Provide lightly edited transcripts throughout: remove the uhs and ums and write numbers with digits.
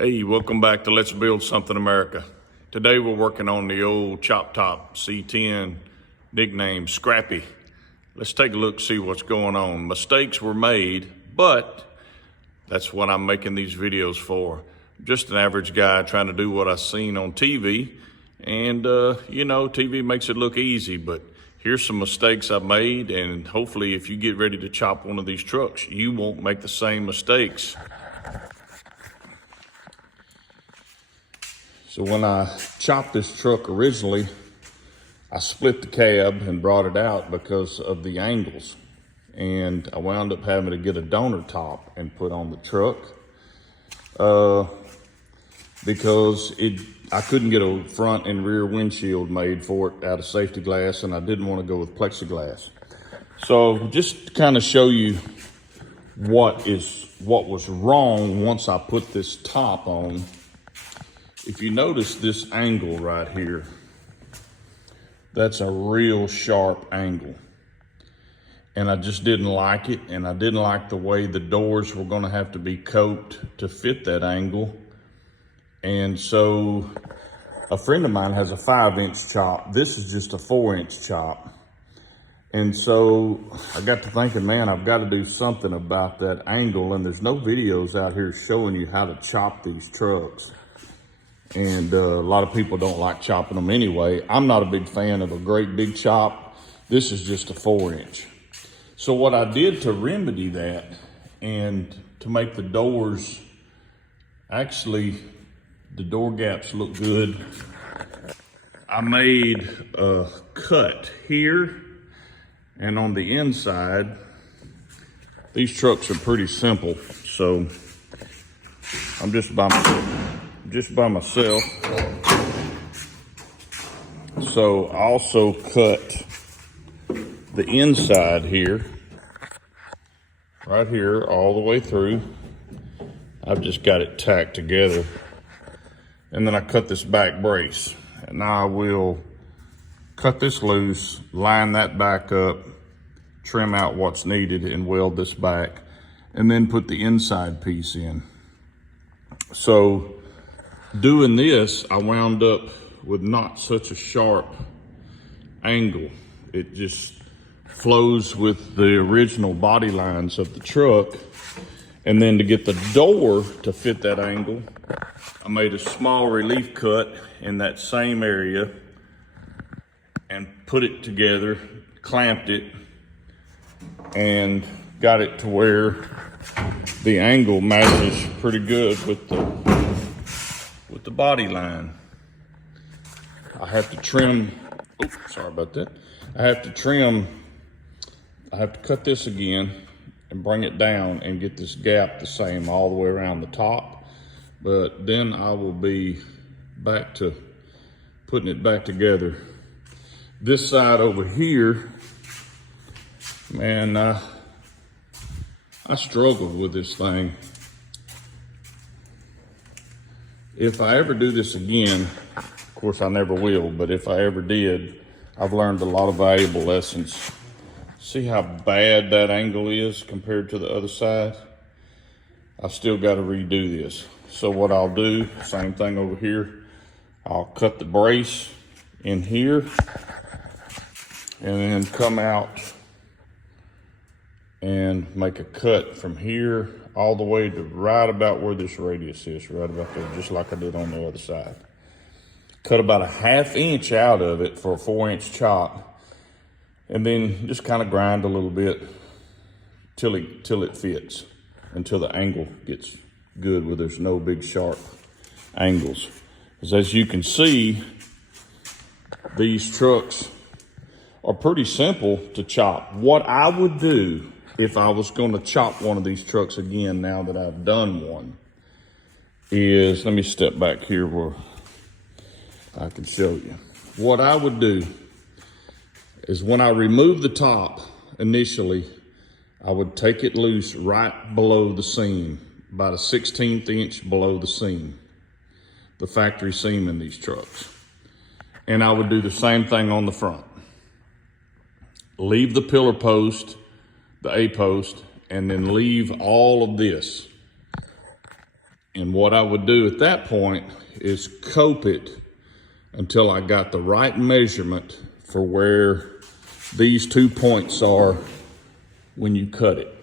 Hey, welcome back to Let's Build Something America. Today we're working on the old chop top C10, nicknamed Scrappy. Let's take a look, see what's going on. Mistakes were made, but that's what I'm making these videos for. Just an average guy trying to do what I've seen on TV. And you know, TV makes it look easy, but here's some mistakes I've made, and hopefully if you get ready to chop one of these trucks, you won't make the same mistakes. So when I chopped this truck originally, I split the cab and brought it out because of the angles. And I wound up having to get a donor top and put on the truck because I couldn't get a front and rear windshield made for it out of safety glass, and I didn't want to go with plexiglass. So just to kind of show you what was wrong once I put this top on. If you notice this angle right here, that's a real sharp angle. And I just didn't like it, and I didn't like the way the doors were gonna have to be coped to fit that angle. And so a friend of mine has a 5-inch chop. This is just a 4-inch chop. And so I got to thinking, man, I've got to do something about that angle, and there's no videos out here showing you how to chop these trucks. And a lot of people don't like chopping them anyway. I'm not a big fan of a great big chop. This is just a 4-inch. So what I did to remedy that and to make the doors, actually the door gaps look good, I made a cut here and on the inside. These trucks are pretty simple, so I'm just by myself. So I also cut the inside here, right here, all the way through. I've just got it tacked together. And then I cut this back brace. And now I will cut this loose, line that back up, trim out what's needed, and weld this back, and then put the inside piece in. So doing this, I wound up with not such a sharp angle. It just flows with the original body lines of the truck. And then to get the door to fit that angle, I made a small relief cut in that same area and put it together, clamped it, and got it to where the angle matches pretty good with the body line. I have to trim, sorry about that. I have to cut this again and bring it down and get this gap the same all the way around the top. But then I will be back to putting it back together. This side over here, man, I struggled with this thing. If I ever do this again, of course I never will, but if I ever did, I've learned a lot of valuable lessons. See how bad that angle is compared to the other side? I've still got to redo this. So what I'll do, same thing over here, I'll cut the brace in here and then come out and make a cut from here all the way to right about where this radius is, right about there, just like I did on the other side. Cut about a 1/2 inch out of it for a 4-inch chop, and then just kind of grind a little bit till it fits, until the angle gets good where there's no big sharp angles. Because as you can see, these trucks are pretty simple to chop. What I would do if I was going to chop one of these trucks again, now that I've done one, is, let me step back here where I can show you. What I would do is when I remove the top initially, I would take it loose right below the seam, about a 1/16 inch below the seam, the factory seam in these trucks. And I would do the same thing on the front. Leave the pillar post, the A-post, and then leave all of this And what I would do at that point is cope it until I got the right measurement for where these 2 points are when you cut it.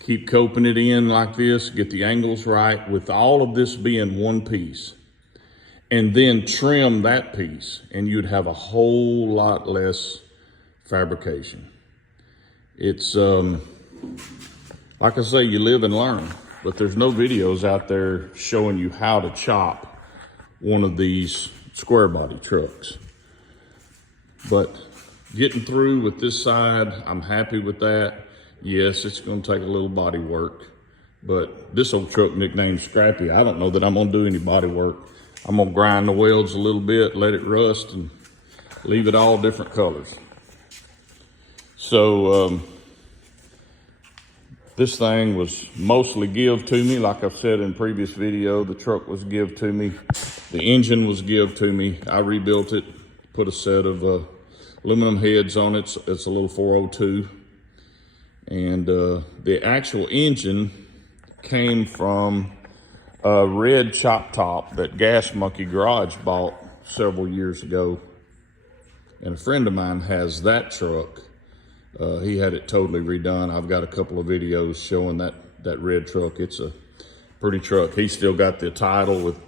Keep coping it in like this, get the angles right, with all of this being one piece. And then trim that piece, and you'd have a whole lot less fabrication. It's, like I say, you live and learn, but there's no videos out there showing you how to chop one of these square body trucks. But getting through with this side, I'm happy with that. Yes, it's gonna take a little body work, but this old truck nicknamed Scrappy, I don't know that I'm gonna do any body work. I'm gonna grind the welds a little bit, let it rust, and leave it all different colors. So this thing was mostly give to me. Like I've said in previous video, the truck was give to me. The engine was give to me. I rebuilt it, put a set of aluminum heads on it. It's a little 402. And the actual engine came from a red chop top that Gas Monkey Garage bought several years ago. And a friend of mine has that truck. He had it totally redone. I've got a couple of videos showing that red truck. It's a pretty truck. He still got the title with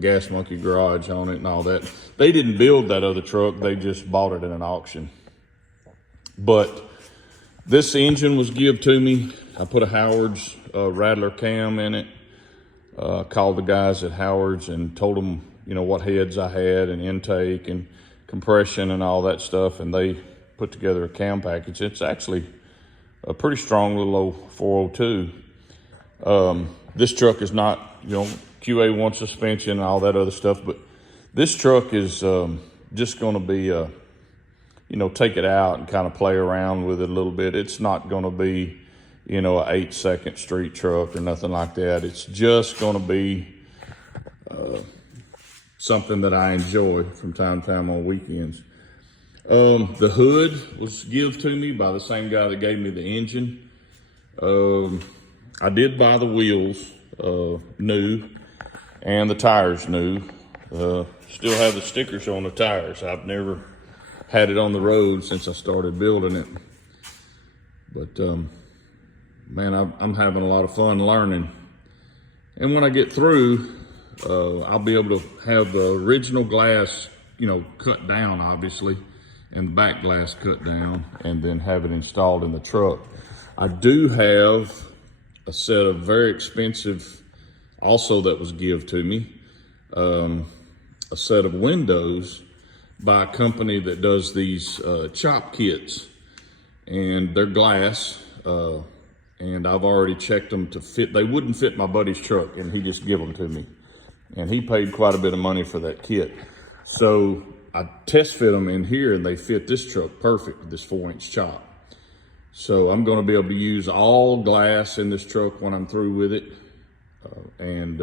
Gas Monkey Garage on it and all that. They didn't build that other truck. They just bought it in an auction. But this engine was give to me. I put a Howard's Rattler cam in it. Called the guys at Howard's and told them, you know, what heads I had and intake and compression and all that stuff. And they put together a cam package. It's actually a pretty strong little old 402. This truck is not, you know, QA1 suspension and all that other stuff, but this truck is just going to be, you know, take it out and kind of play around with it a little bit. It's not going to be, you know, an 8-second street truck or nothing like that. It's just going to be something that I enjoy from time to time on weekends. The hood was give to me by the same guy that gave me the engine. I did buy the wheels new and the tires new. Still have the stickers on the tires. I've never had it on the road since I started building it. But man, I'm having a lot of fun learning. And when I get through, I'll be able to have the original glass, you know, cut down, obviously, and the back glass cut down, and then have it installed in the truck. I do have a set of very expensive, also that was give to me, a set of windows by a company that does these chop kits, and they're glass, and I've already checked them to fit. They wouldn't fit my buddy's truck, and he just gave them to me, and he paid quite a bit of money for that kit. So I test fit them in here, and they fit this truck perfect, this 4-inch chop. So I'm going to be able to use all glass in this truck when I'm through with it, and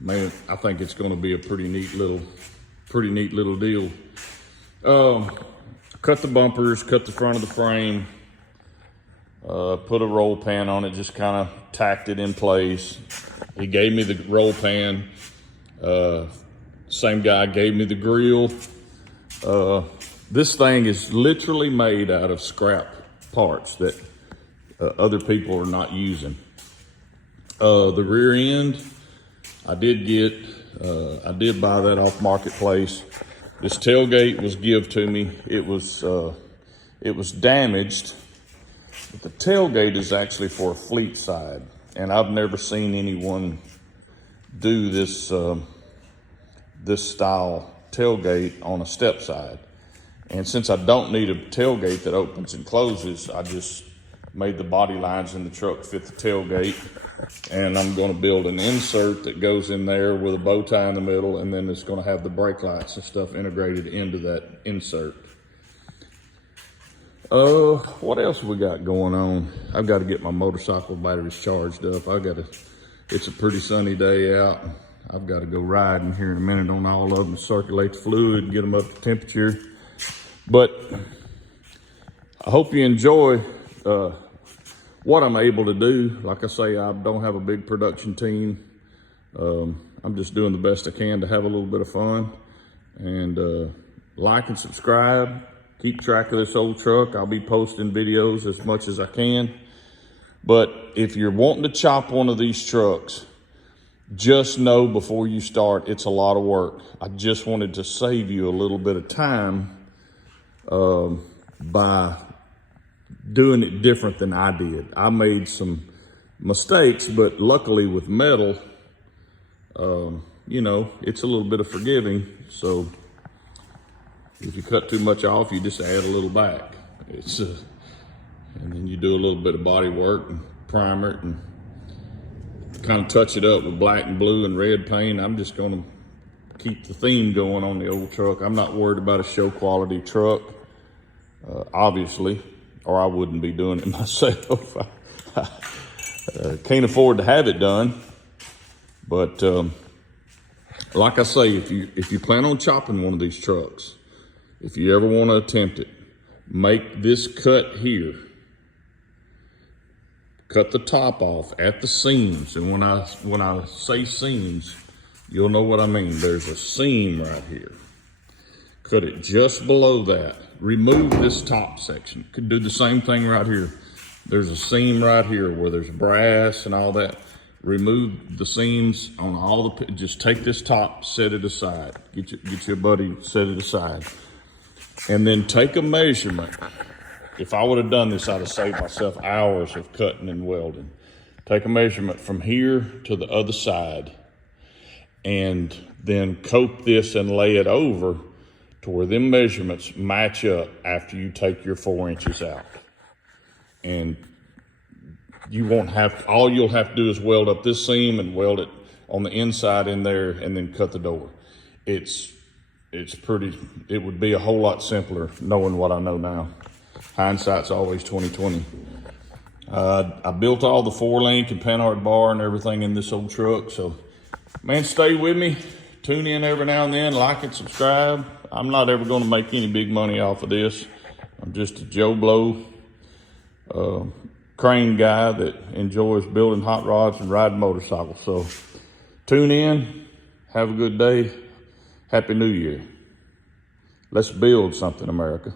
man, I think it's going to be a pretty neat little deal. Cut the bumpers, cut the front of the frame, put a roll pan on it, just kind of tacked it in place. He gave me the roll pan. Same guy gave me the grill. This thing is literally made out of scrap parts that other people are not using. The rear end, I did buy that off Marketplace. This tailgate was give to me. It was damaged, but the tailgate is actually for a fleet side, and I've never seen anyone do this this style tailgate on a step side. And since I don't need a tailgate that opens and closes, I just made the body lines in the truck fit the tailgate, and I'm going to build an insert that goes in there with a bow tie in the middle, and then it's going to have the brake lights and stuff integrated into that insert. What else we got going on? I've got to get my motorcycle batteries charged up. It's a pretty sunny day out. I've got to go riding here in a minute on all of them, circulate the fluid, and get them up to temperature. But I hope you enjoy what I'm able to do. Like I say, I don't have a big production team. I'm just doing the best I can to have a little bit of fun. And like and subscribe. Keep track of this old truck. I'll be posting videos as much as I can. But if you're wanting to chop one of these trucks, just know before you start, it's a lot of work. I just wanted to save you a little bit of time by doing it different than I did. I made some mistakes, but luckily with metal, you know, it's a little bit of forgiving. So if you cut too much off, you just add a little back. And then you do a little bit of body work and primer it and kind of touch it up with black and blue and red paint. I'm just gonna keep the theme going on the old truck. I'm not worried about a show quality truck, obviously, or I wouldn't be doing it myself. I can't afford to have it done. But like I say, if you plan on chopping one of these trucks, if you ever want to attempt it, make this cut here. Cut the top off at the seams. And when I say seams, you'll know what I mean. There's a seam right here. Cut it just below that. Remove this top section. Could do the same thing right here. There's a seam right here where there's brass and all that. Remove the seams on all the, just take this top, set it aside. Get your buddy, set it aside. And then take a measurement. If I would have done this, I'd have saved myself hours of cutting and welding. Take a measurement from here to the other side and then coat this and lay it over to where them measurements match up after you take your 4 inches out. And you won't have, all you'll have to do is weld up this seam and weld it on the inside in there and then cut the door. It's pretty, it would be a whole lot simpler knowing what I know now. Hindsight's always 20/20. I built all the 4-link and panhard bar and everything in this old truck. So, man, stay with me. Tune in every now and then, like and subscribe. I'm not ever going to make any big money off of this. I'm just a Joe Blow crane guy that enjoys building hot rods and riding motorcycles. So, tune in. Have a good day. Happy New Year. Let's build something, America.